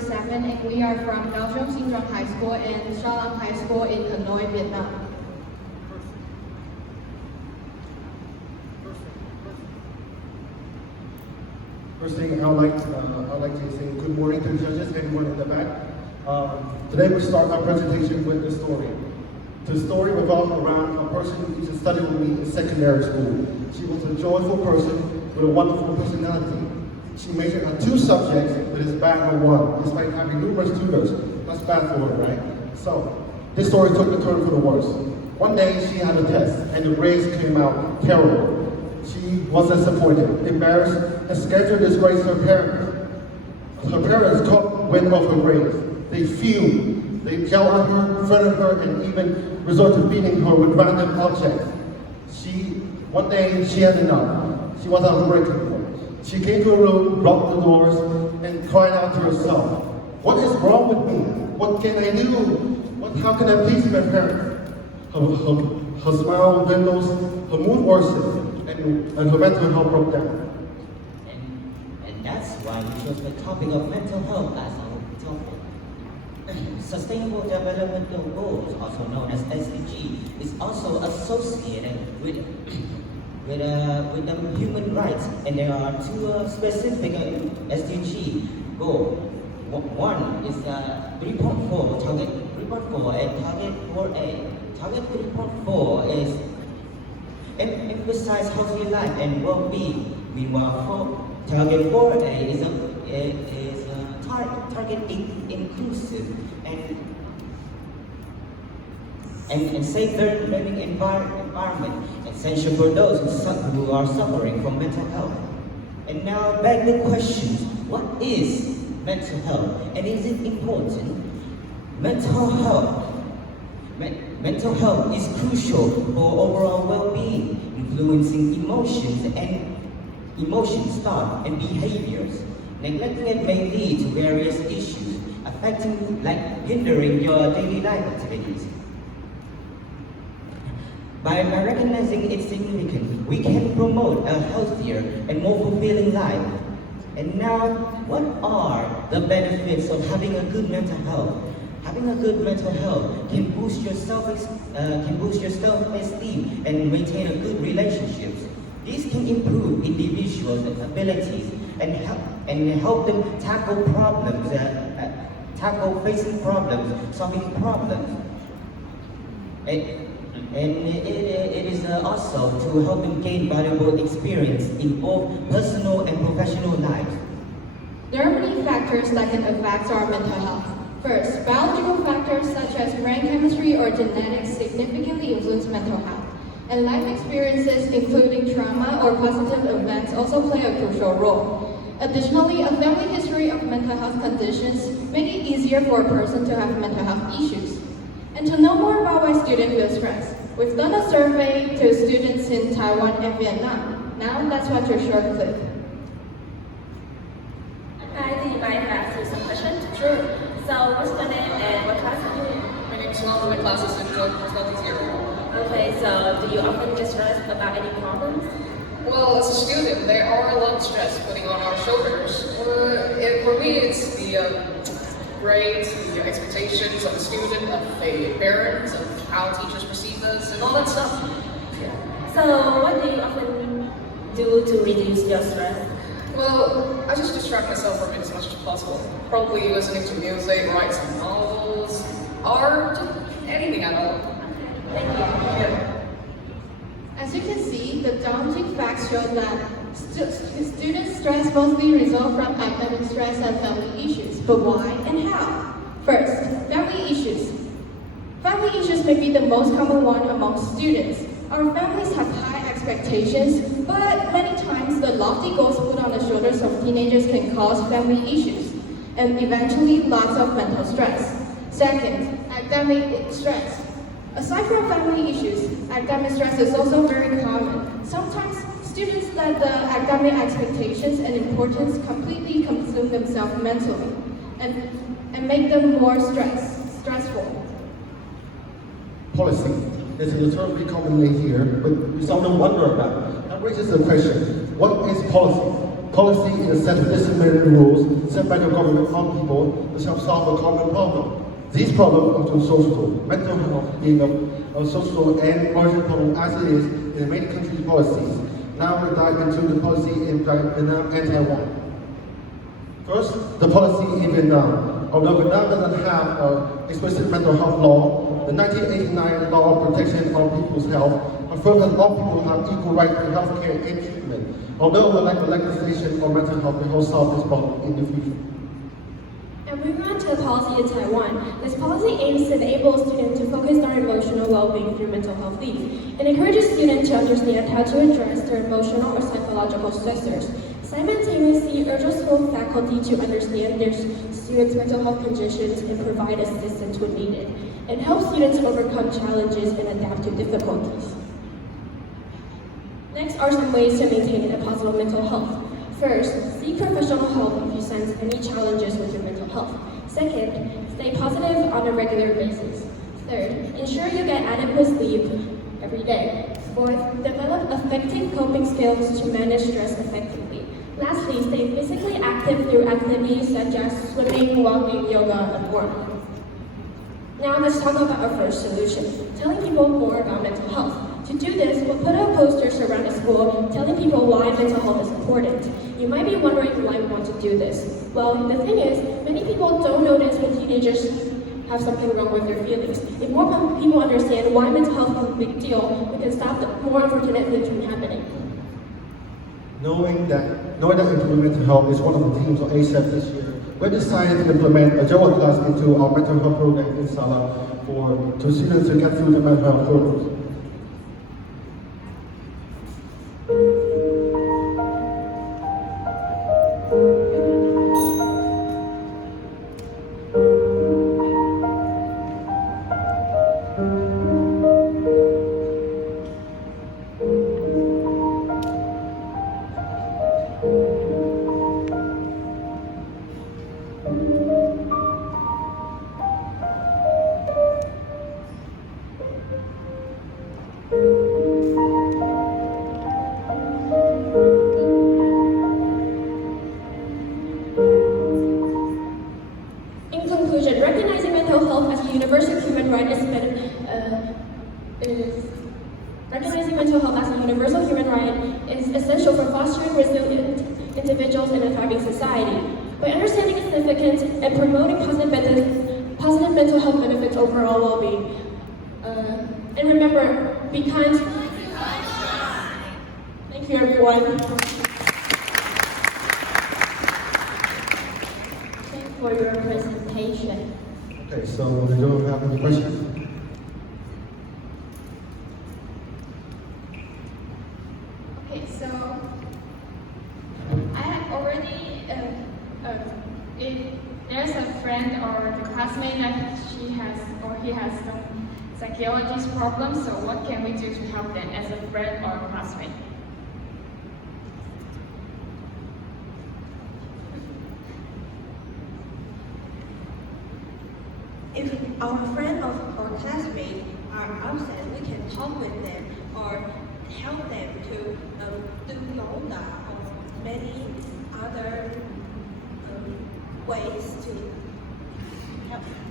7 and we are from Chuang High School and Xala High School in Hanoi, Vietnam. First thing, I'd like to say good morning to the judges, everyone in the back. Today we start our presentation with the story. The story revolves around a person who used to study with me in secondary school. She was a joyful person with a wonderful personality. She majored on 2 subjects, but is bad on 1, despite having numerous tutors. That's bad for her, right? So, this story took a turn for the worse. One day, she had a test, and the grades came out terrible. She was disappointed, embarrassed, and scared to disgrace her parents. Her parents caught wind of her grades. They fumed. They yelled at her, threatened her, and even resorted to beating her with random objects. One day, she had enough. She was at her breaking point. She came to her room, locked the doors, and cried out to herself, "What is wrong with me? What can I do? How can I please my parents?" Her smile dwindles, her mood worsened, and her mental health broke down. And that's why we chose the topic of mental health as our topic. Sustainable Development Goals, also known as SDG, is also associated with the human rights, and there are 2 specific SDG goals. One is 3.4, target 3.4, and target 4A. Target 3.4 is emphasize healthy life and well-being. Meanwhile, target 4A is target inclusive and safe learning environment, essential for those who are suffering from mental health. And now back the question, what is mental health and is it important? Mental health is crucial for overall well-being, influencing emotions, thought, and behaviors. Neglecting it may lead to various issues, affecting, like hindering your daily life activities. By recognizing its significance, we can promote a healthier and more fulfilling life. And now, what are the benefits of having a good mental health? Having a good mental health can boost your self-esteem and maintain a good relationships. These can improve individuals' abilities and help them tackle problems, facing problems, solving problems. And it is also to help them gain valuable experience in both personal and professional lives. There are many factors that can affect our mental health. First, biological factors such as brain chemistry or genetics significantly influence mental health. And life experiences, including trauma or positive events, also play a crucial role. Additionally, a family history of mental health conditions make it easier for a person to have mental health issues. And to know more about why students feel stressed, we've done a survey to students in Taiwan and Vietnam. Now let's watch a short clip. Hi, do you mind if I ask you some questions? Sure. So, what's your name and what class are you in? My name is Chuang. My class is in Personality 0. Okay, so do you often get stressed about any problems? Well, as a student, there are a lot of stress putting on our shoulders. For me, it's the grades, the expectations of the student, of the parents, of how teachers perceive us, and all that stuff. So, what do you often do to reduce your stress? Well, I just distract myself from it as much as possible. Probably listening to music, write some novels, art, anything at all. Thank you. Yeah. As you can see, the daunting facts show that student stress mostly results from academic stress and family issues. But why and how? First, family issues. Family issues may be the most common one among students. Our families have high expectations, but many times the lofty goals put on the shoulders of teenagers can cause family issues, and eventually lots of mental stress. Second, academic stress. Aside from family issues, academic stress is also very common. Sometimes students let the academic expectations and importance completely consume themselves mentally and make them more stressful. Policy is a term we commonly hear, but we seldom wonder about. That raises the question, what is policy? Policy is a set of disciplinary rules set by the government on people to help solve a common problem. These problems are social, mental health being a social and urgent problem as it is in many countries' policies. Now we'll dive into the policy in Vietnam and Taiwan. First, the policy in Vietnam. Although Vietnam doesn't have an explicit mental health law, the 1989 Law of Protection of People's Health affirms that all people have equal right to health care and treatment. Although we lack legislation for mental health, we will solve this problem in the future. And moving on to the policy in Taiwan, this policy aims to enable students to focus on emotional well-being through mental health leave. It encourages students to understand how to address their emotional or psychological stressors. Simultaneously urges school faculty to understand their students' mental health conditions and provide assistance when needed, and help students overcome challenges and adapt to difficulties. Next are some ways to maintain a positive mental health. First, seek professional help if you sense any challenges with your mental health. Second, stay positive on a regular basis. Third, ensure you get adequate sleep every day. Fourth, develop effective coping skills to manage stress effectively. Lastly, stay physically active through activities such as swimming, walking, yoga, and more. Now let's talk about our first solution, telling people more about mental health. To do this, we'll put up posters around the school telling people why mental health is important. You might be wondering why we want to do this. Well, the thing is, many people don't notice when teenagers have something wrong with their feelings. If more people understand why mental health is a big deal, we can stop more unfortunate things from happening. Knowing that improving mental health is one of the themes of ASAP this year, we decided to implement a Xala class into our mental health program in Xala to students to get through the mental health programs. Recognizing mental health as a universal human right is essential for fostering resilient individuals in a thriving society. By understanding its significance and promoting positive mental health benefits overall well-being. And remember, be kind. Thank you, everyone. Thank you for your presentation. Okay, so do you have any questions? Okay, so I have already, if there's a friend or the classmate that she has or he has some psychologist problems, so what can we do to help them as a friend or classmate? If our friend or classmate are upset, we can talk with them or help them to do yoga or many other ways to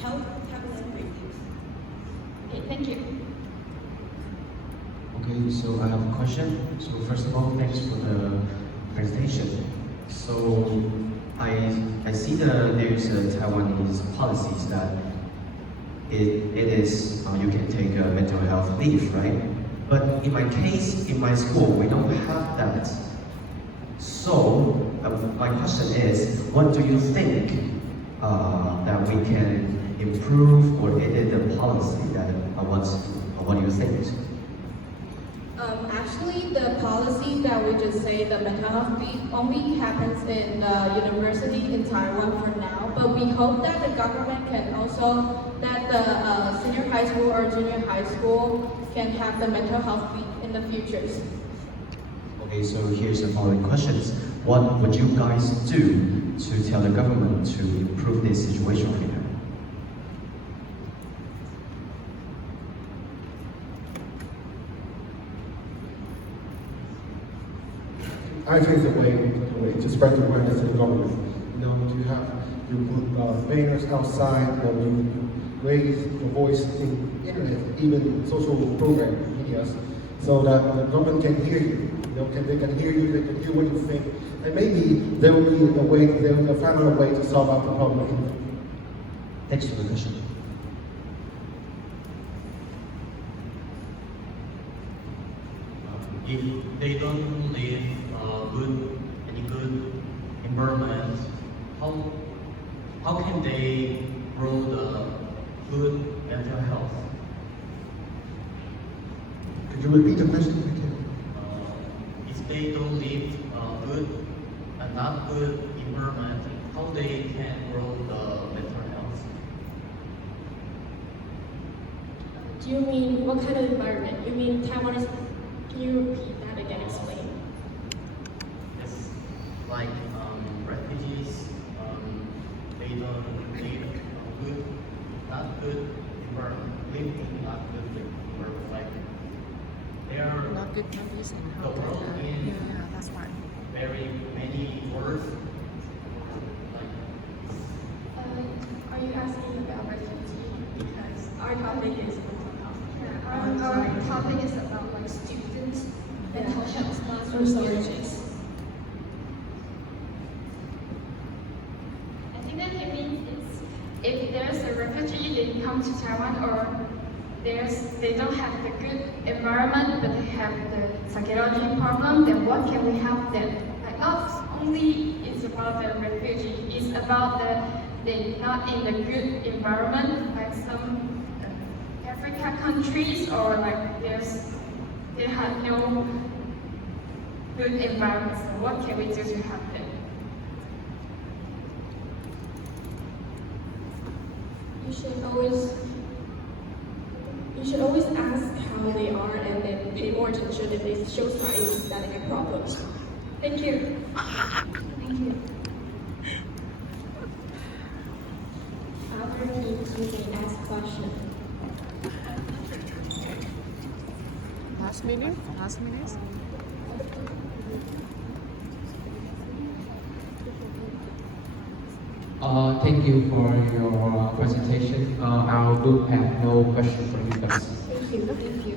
help them reduce. Okay, thank you. Okay, so I have a question. So first of all, thanks for the presentation. So I see there's Taiwanese policies that it is you can take a mental health leave, right? But in my case, in my school, we don't have that. So my question is, what do you think that we can improve or edit the policy? What do you think? Actually, the policy that we just say the mental health week only happens in the university in Taiwan for now, but we hope that the government can also, that the senior high school or junior high school can have the mental health week in the futures. Okay, so here's the following questions. What would you guys do to tell the government to improve this situation here? I think the way to spread the awareness to the government. You know, you have your banners outside, you know, you raise your voice in internet, even social program medias, so that the government can hear you. You know, they can hear you, they can hear what you think, and maybe there will be a way, they will find out a way to solve out the problem. Thanks for the question. If they don't live any good environment, how can they grow the good mental health? Could you repeat the question? If they don't live good and not good environment, how they can grow the mental health? Do you mean what kind of environment? You mean Taiwan is? Can you repeat that again? Explain. It's like refugees, they don't live good, not good environment, live in not good environment. Like they are Not good movies and how the world to, in yeah, that's right. very many words. Like Are you asking about refugee? Because our topic is mental health. Our topic is about like students, mental health, not researches. I think that it means it's, if there's a refugee, they come to Taiwan, or they don't have the good environment, but they have the psychology problem, then what can we help them? Like not only it's about the refugee, it's about they not in the good environment, like some Africa countries, or like they have no good environment. So what can we do to help them? You should always ask how they are and then pay more attention if they show signs that they have problems. Thank you. Thank you. Other teams, you may ask questions. Last minute? Last minute? Thank you for your presentation. I do have no question for you guys. Thank you. Thank you.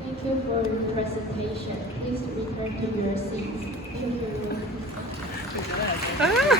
Thank you for your presentation. Please return to your seats. Thank you.